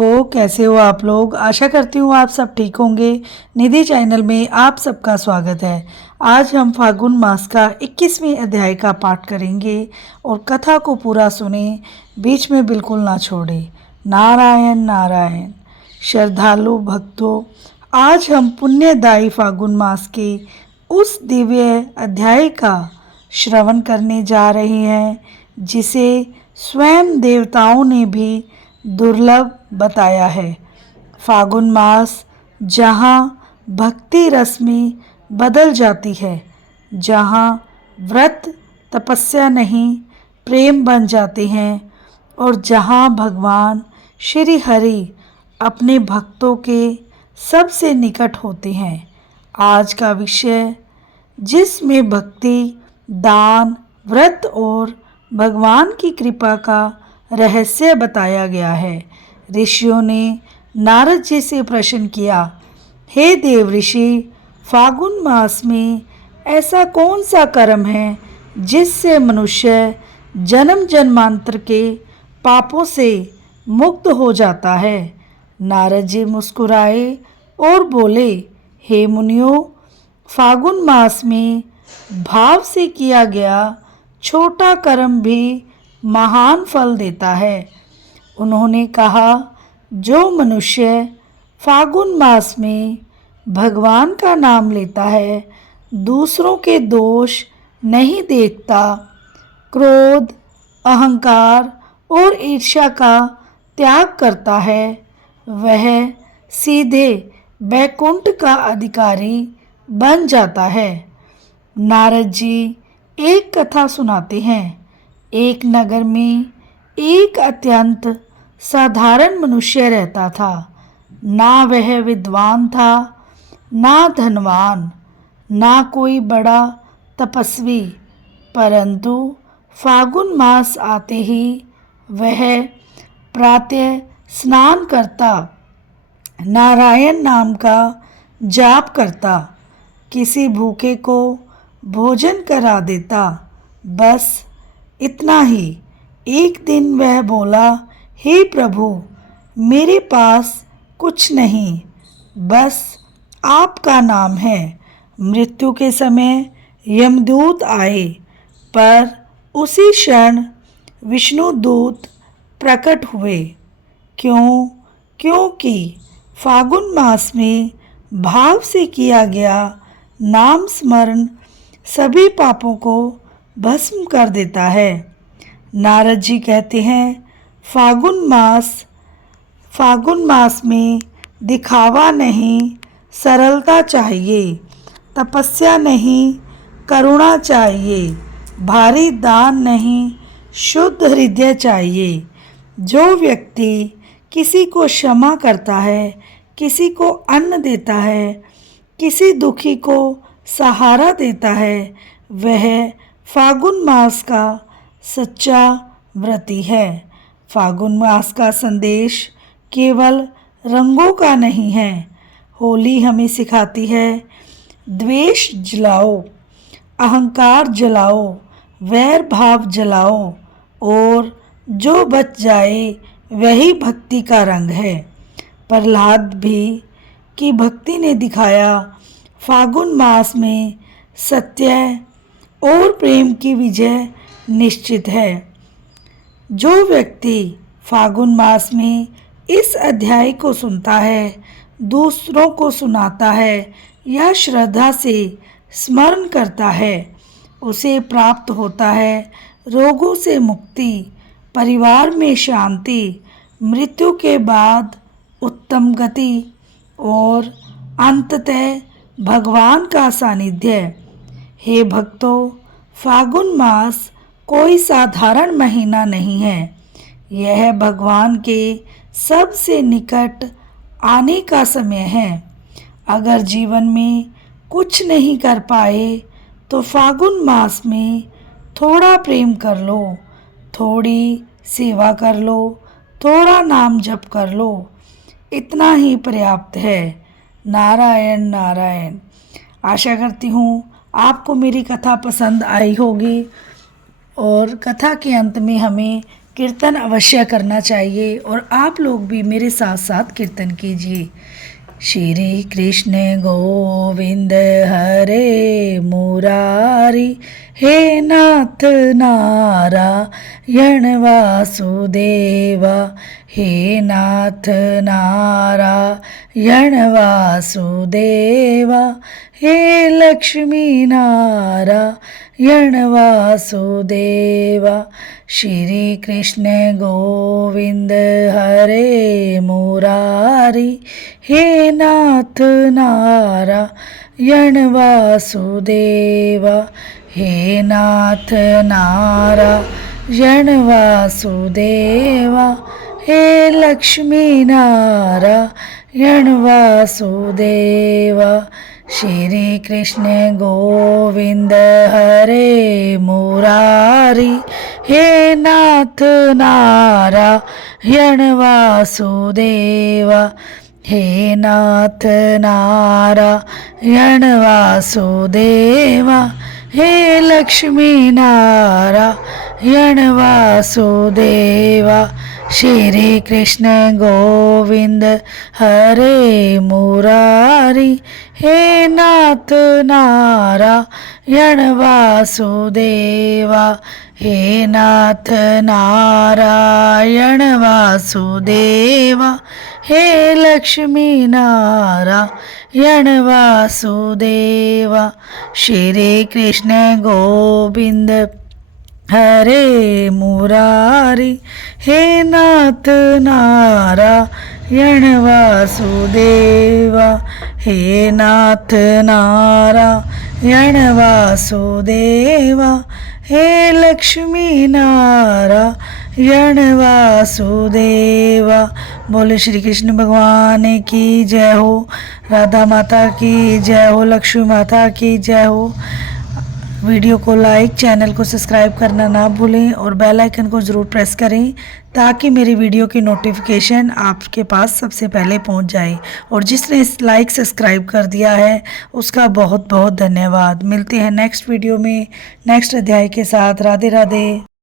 कैसे हो आप लोग। आशा करती हूँ आप सब ठीक होंगे। निधि चैनल में आप सबका स्वागत है। आज हम फागुन मास का 21वें अध्याय का पाठ करेंगे और कथा को पूरा सुने, बीच में बिल्कुल ना छोड़े। नारायण नारायण। श्रद्धालु भक्तों, आज हम पुण्यदायी फागुन मास के उस दिव्य अध्याय का श्रवण करने जा रहे हैं जिसे स्वयं देवताओं ने भी दुर्लभ बताया है। फागुन मास जहाँ भक्ति रस में बदल जाती है, जहाँ व्रत तपस्या नहीं प्रेम बन जाते हैं और जहाँ भगवान श्री हरि अपने भक्तों के सबसे निकट होते हैं। आज का विषय जिसमें भक्ति, दान, व्रत और भगवान की कृपा का रहस्य बताया गया है। ऋषियों ने नारद जी से प्रश्न किया, हे देव ऋषि, फागुन मास में ऐसा कौन सा कर्म है जिससे मनुष्य जन्म जन्मांतर के पापों से मुक्त हो जाता है। नारद जी मुस्कुराए और बोले, हे मुनियों, फागुन मास में भाव से किया गया छोटा कर्म भी महान फल देता है। उन्होंने कहा, जो मनुष्य फागुन मास में भगवान का नाम लेता है, दूसरों के दोष नहीं देखता, क्रोध, अहंकार और ईर्ष्या का त्याग करता है, वह सीधे बैकुंठ का अधिकारी बन जाता है। नारद जी एक कथा सुनाते हैं। एक नगर में एक अत्यंत साधारण मनुष्य रहता था। ना वह विद्वान था, ना धनवान, ना कोई बड़ा तपस्वी, परंतु फागुन मास आते ही वह प्रातः स्नान करता, नारायण नाम का जाप करता, किसी भूखे को भोजन करा देता, बस इतना ही। एक दिन वह बोला, हे प्रभु, मेरे पास कुछ नहीं, बस आपका नाम है। मृत्यु के समय यमदूत आए, पर उसी क्षण विष्णुदूत प्रकट हुए। क्योंकि फागुन मास में भाव से किया गया नाम स्मरण सभी पापों को भस्म कर देता है। नारद जी कहते हैं, फागुन मास में दिखावा नहीं, सरलता चाहिए, तपस्या नहीं, करुणा चाहिए, भारी दान नहीं, शुद्ध हृदय चाहिए। जो व्यक्ति किसी को क्षमा करता है, किसी को अन्न देता है, किसी दुखी को सहारा देता है, वह फागुन मास का सच्चा व्रती है। फागुन मास का संदेश केवल रंगों का नहीं है। होली हमें सिखाती है, द्वेष जलाओ, अहंकार जलाओ, वैर भाव जलाओ, और जो बच जाए वही भक्ति का रंग है। प्रहलाद भी की भक्ति ने दिखाया, फागुन मास में सत्य और प्रेम की विजय निश्चित है। जो व्यक्ति फागुन मास में इस अध्याय को सुनता है, दूसरों को सुनाता है या श्रद्धा से स्मरण करता है, उसे प्राप्त होता है रोगों से मुक्ति, परिवार में शांति, मृत्यु के बाद उत्तम गति और अंततः भगवान का सानिध्य। हे भक्तों, फागुन मास कोई साधारण महीना नहीं है। यह भगवान के सबसे निकट आने का समय है। अगर जीवन में कुछ नहीं कर पाए तो फागुन मास में थोड़ा प्रेम कर लो, थोड़ी सेवा कर लो, थोड़ा नाम जप कर लो, इतना ही पर्याप्त है। नारायण नारायण। आशा करती हूँ आपको मेरी कथा पसंद आई होगी और कथा के अंत में हमें कीर्तन अवश्य करना चाहिए और आप लोग भी मेरे साथ साथ कीर्तन कीजिए। श्री कृष्ण गोविंद हरे मुरारी, हे नाथ नारायण वासुदेवा, हे नाथ नारायण वासुदेवा, हे लक्ष्मी नारायण वासुदेवा। श्री कृष्ण गोविंद हरे मुरारी, हे नाथ नारायण वासुदेवा, हे नाथ नारायण वासुदेवा, हे लक्ष्मी नारायण वासुदेवा। श्री कृष्ण गोविंद हरे मुरारी, हे नाथ नारायण वासुदेवा, हे नाथ नारायण वासुदेवा, हे लक्ष्मी नारायण वासुदेवा। श्री कृष्ण गोविंद हरे मुरारी, हे नाथ नारायण वासुदेवा, हे नाथ नारायण वासुदेवा, हे लक्ष्मी नारायण वासुदेवा। श्री कृष्ण गोविंद हरे मुरारी, हे नाथ नारायण वासुदेवा, हे नाथ नारायण वासुदेवा, हे लक्ष्मी नारायण वासुदेवा। बोले श्री कृष्ण भगवान की जय हो, राधा माता की जय हो, लक्ष्मी माता की जय हो। वीडियो को लाइक, चैनल को सब्सक्राइब करना ना भूलें और बेल आइकन को ज़रूर प्रेस करें ताकि मेरी वीडियो की नोटिफिकेशन आपके पास सबसे पहले पहुंच जाए। और जिसने इस लाइक सब्सक्राइब कर दिया है उसका बहुत बहुत धन्यवाद। मिलते हैं नेक्स्ट वीडियो में नेक्स्ट अध्याय के साथ। राधे राधे।